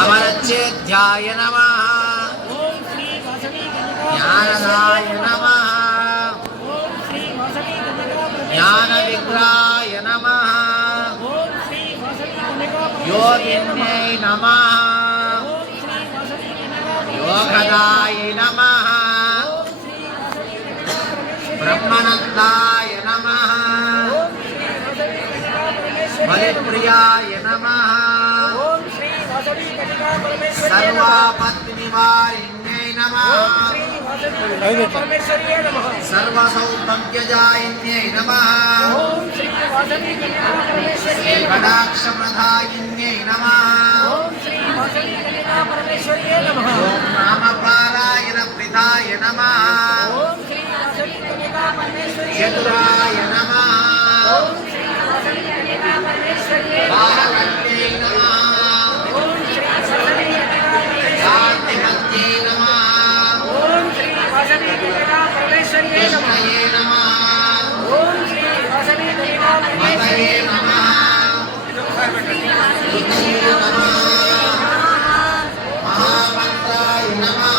अमरचेध्याय नमः ज्ञानदाय नमः ज्ञानविग्रहाय नमः योगिन्यै नमः योगदाय नमः ब्रह्मानन्दाय नमः बलिप्रियाय नमः सर्वापत्तिनिवारिण्यै नमः सर्वसौभाग्यजायिन्यै नमः कटाक्षप्रदायिन्यै नमः ॐ नामपारायणप्रिदाय नमः चतुराय नमः बालकन्यै नमः शान्तिमत्यै नमः कृष्णये नमः मदये नमः बुद्धये नमः महामन्त्राय नमः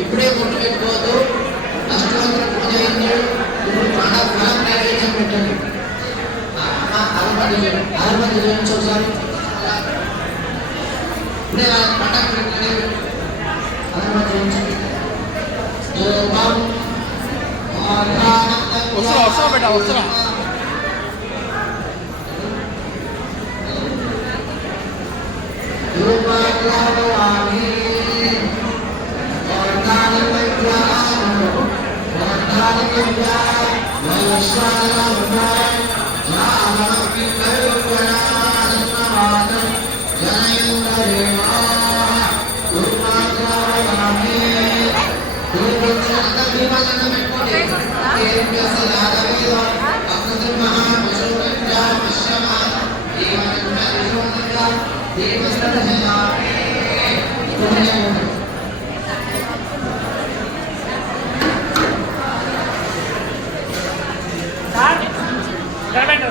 ఇప్పుడే కొట్టు పెట్టుకోవద్దు. అష్టోత్తర పూజ అయింది. ఇప్పుడు చాలా ఫలం నైవేద్యం పెట్టండి. అరవై చూపించు ఒకసారి. ఇప్పుడే పంటకు పెట్టండి. అరవై చూపించండి. వస్తున్నా బేటా వస్తున్నా.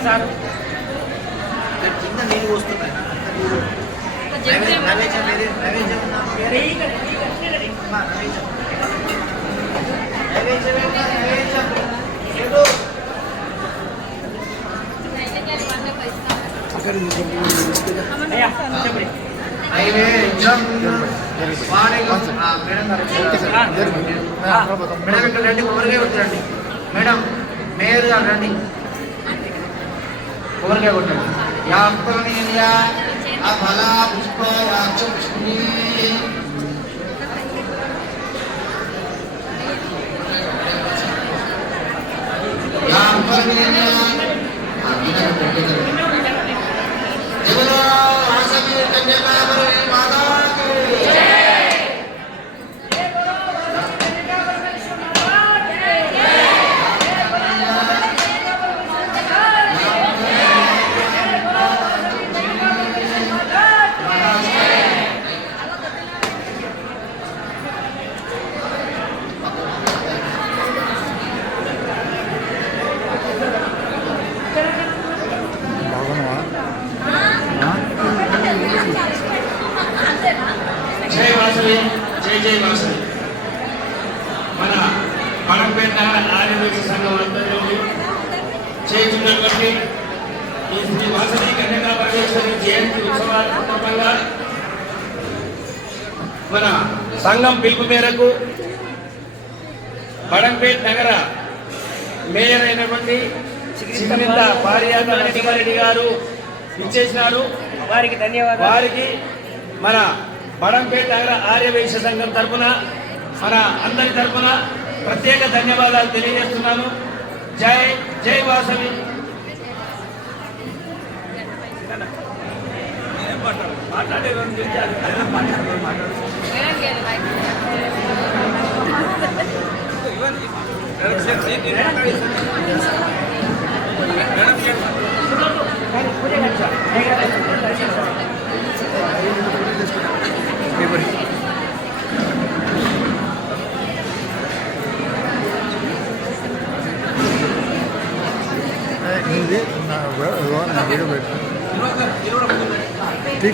సార్ కింద నీళ్ళు పోస్తున్నాయి. నైవేద్యం మేడం ఇక్కడ రండి, కొబ్బరికాయ కొట్టండి. మేడం మేయర్ గారు రండి, కొబ్బరికాయ కొట్టండి. యాప్తనీయ అఫల పుష్ప యాక్షి యాప్తనీయ ఎవరో ఆసమి కన్యకామరి మాతాకి జై. వాసవి, జై జై వాసవి. మన పడంపేట ఆర్యవైశ్య సంఘం ఆధ్వర్యంలో చేస్తున్నటువంటి ఈ శ్రీ వాసవి కన్యకా పరమేశ్వరి జయంతి ఉత్సవాల సందర్భంగా మన సంఘం పిలుపు మేరకు పడంపేట నగర మేయర్ అయినటువంటి శ్రీమింద పారియాత నరసింహారెడ్డి గారు ఇచ్చేసినారు. వారికి ధన్యవాదాలు. వారికి మన బడంపేట నగర ఆర్యవైశ్య సంఘం తరఫున మన అందరి తరఫున ప్రత్యేక ధన్యవాదాలు తెలియజేస్తున్నాను. జై జై వాసవి. మాట్లాడే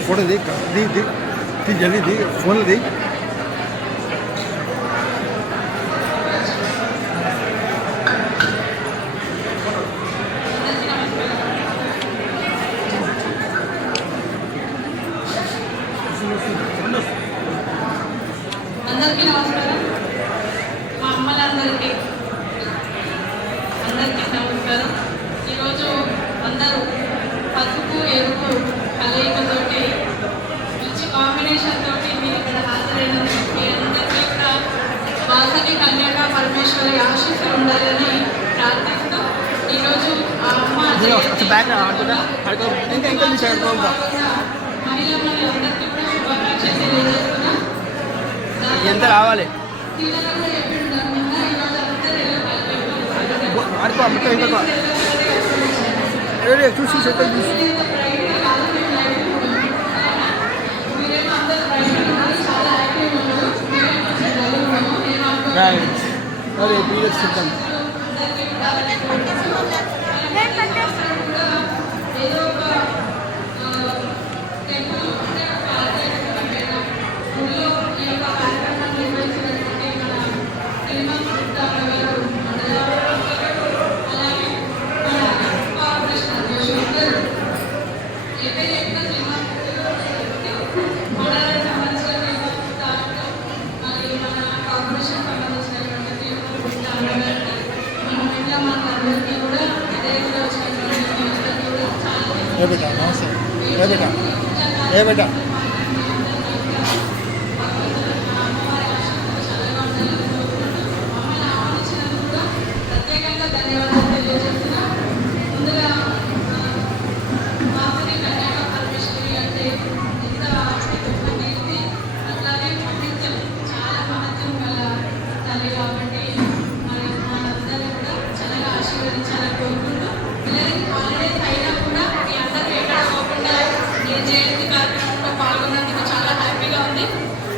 फोटो दी दी दी दी जल्दी दी फोन दी అందరికీ నమస్కారం. మా అమ్మలందరికీ నమస్కారం. ఈరోజు అందరూ పసుపు ఎరుపు కలయికతోటి మంచి కాంబినేషన్ తోటి మీరు ఇక్కడ హాజరైనందుకు మీ అందరికీ కూడా వాసవి కన్యకా పరమేశ్వరి ఆశీస్సులు ఉండాలని ప్రార్థిస్తూ ఈరోజు ఆ అమ్మ మహిళలందరికీ కూడా శుభాకాంక్షలు తెలియజేస్తున్నా. ఎంత రావాలి చూసి అరే పీరియడ్స్ సిద్ధం ఏ బేటా నమస్తే ఏ బేటా ఏ బేటా ప్రత్యేకంగా ధన్యవాదాలు తెలియజేస్తున్నా. ముందుగా వాసవి కన్యకా పరమేశ్వరి అంటే ఎంత అనేది అట్లాగే మహత్యం చాలా మహత్యం గల తల్లి కాబట్టి మరి మనందరూ కూడా చాలా ఆశీర్వదించాలని కోరుకుంటూ పిల్లలకి హాలిడేస్ అయినా కూడా మీ అందరూ ఎక్కడ పోకుండా ఈ జయంతి కార్యక్రమంలో పాల్గొన్నందుకు చాలా హ్యాపీగా ఉంది.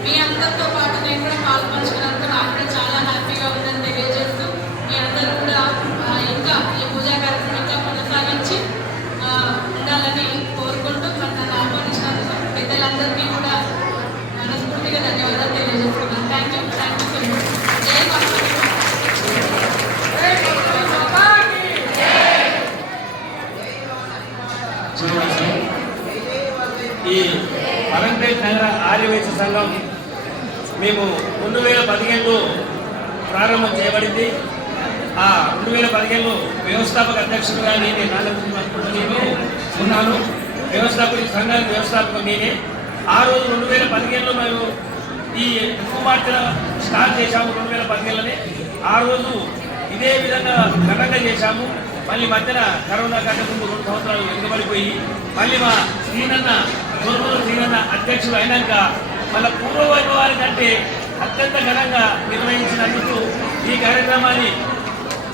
మీ అందరితో పాటు నేను కూడా పాల్పంచుకున్నందుకు నాకు కూడా చాలా హ్యాపీగా ఉందని తెలియజేస్తూ మీ అందరూ కూడా ఇంకా ఈ పూజా కార్యక్రమం ఇంకా కొనసాగించి ఉండాలని కోరుకుంటూ నన్ను ఆహ్వానించినందుకు పెద్దలందరికీ కూడా మనస్ఫూర్తిగా ధన్యవాదాలు తెలియజేస్తున్నాను. Thank you so much. జై వాసవి. ఈ పడంపేట నగర ఆర్యవైశ్య సంఘం మేము 2015లో ప్రారంభం చేయబడింది. ఆ 2015లో వ్యవస్థాపక అధ్యక్షుడిగా నేనే నేను ఉన్నాను. సంఘానికి వ్యవస్థాపకం నేనే. ఆ రోజు 2015లో మేము ఈ కుమార్తె స్టార్ట్ చేశాము. 2015లోనే ఆ రోజు ఇదే విధంగా ఘనంగా చేశాము. మళ్ళీ మధ్యన కరోనా కంటే ముందు 2 సంవత్సరాలు వెనుకబడిపోయి మళ్ళీ మా తొర్మూరు శ్రీనన్న అధ్యక్షుడు అయినాక మళ్ళీ పూర్వ వైభవానికంటే అత్యంత ఘనంగా నిర్వహించినందుకు ఈ కార్యక్రమాన్ని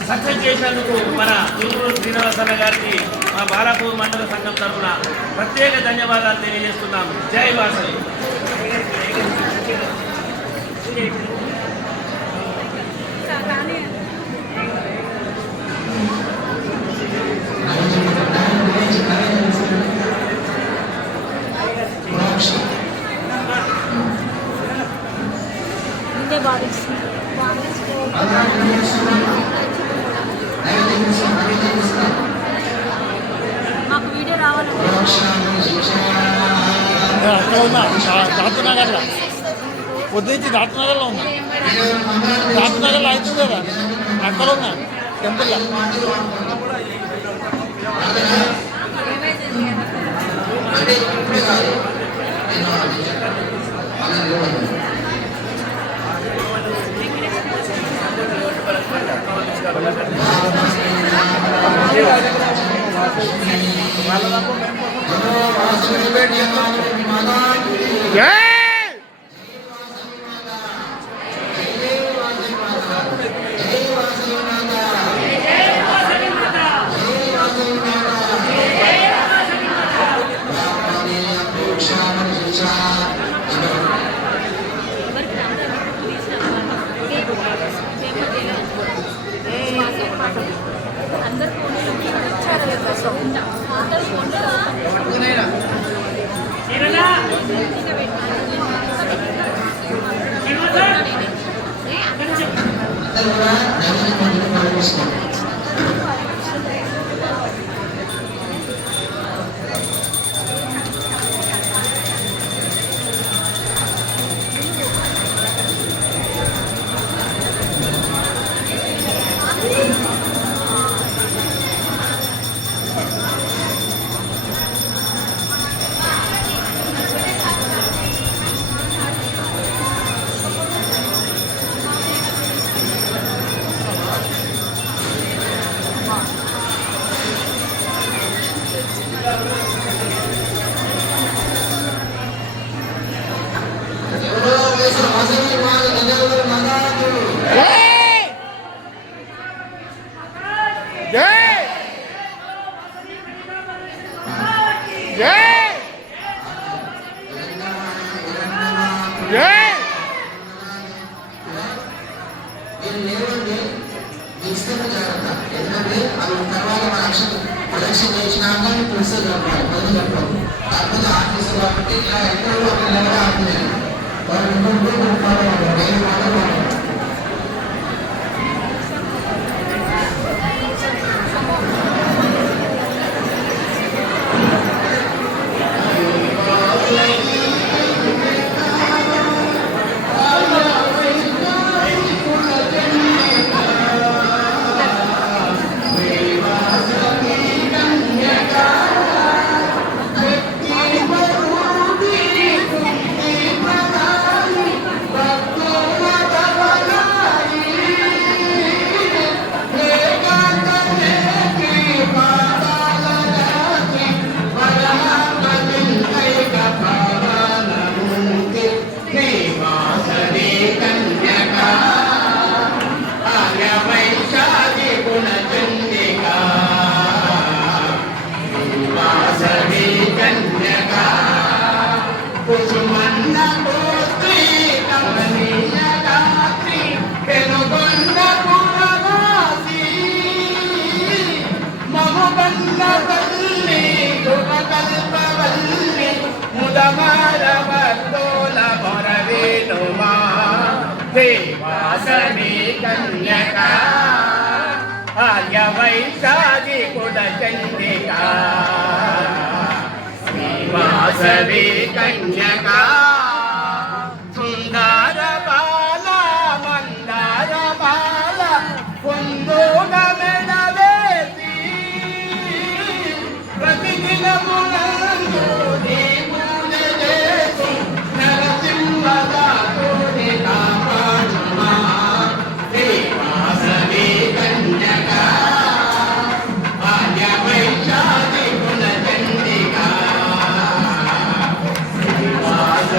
సక్సెస్ చేసినందుకు మన తొర్మూరు శ్రీనివాసన్న గారికి మా బాలాపూర్ మండల సంఘం తరఫున ప్రత్యేక ధన్యవాదాలు తెలియజేస్తున్నాము. జై వాసవి. భావిస్తున్నారు మాకు వీడియో రావాలంటే అక్కడ ఉన్నా దాతనగర్లో పొద్దుంచి దాతనగర్లో ఉన్నా దాతనగర్లో అవుతుంది కదా అక్కడ ఉన్నా టెంపుల్లో అంటే ఇప్పుడే కాదు నేను అందరు ప్రొడక్షన్ చేసినాక ప్రొడ్యూసర్ చెప్పాలి మొదలు చెప్పాలి కాకపోతే ఆర్టిస్ట్ కాబట్టి ఇలా ఎక్కడో ఒక లెవెల్ ఆడుతున్నాయి దేవాసని కన్యక ఆర్య వైశాఖి కుల చండిక శ్రీవాసవి కన్యక సుందర బాల మందార బాల కుందోగ మెడవేసి ప్రతిదినమునందు నీ పూజ చేసి నరసింహగా Wow.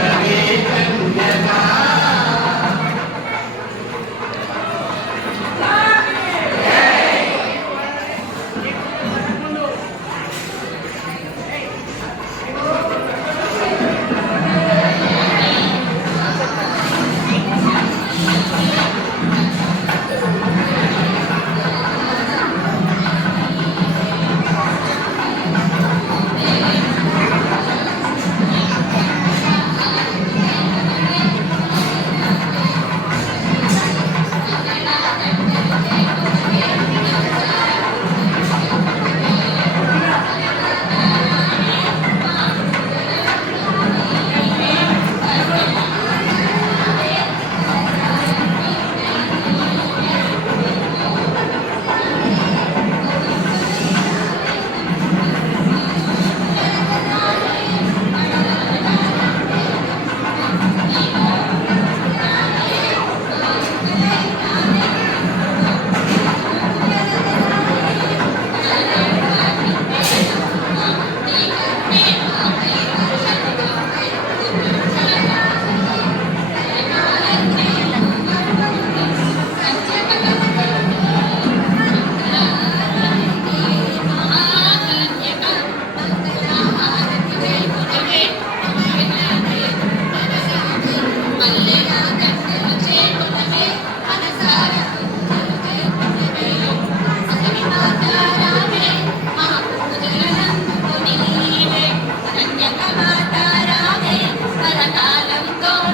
గౌరీ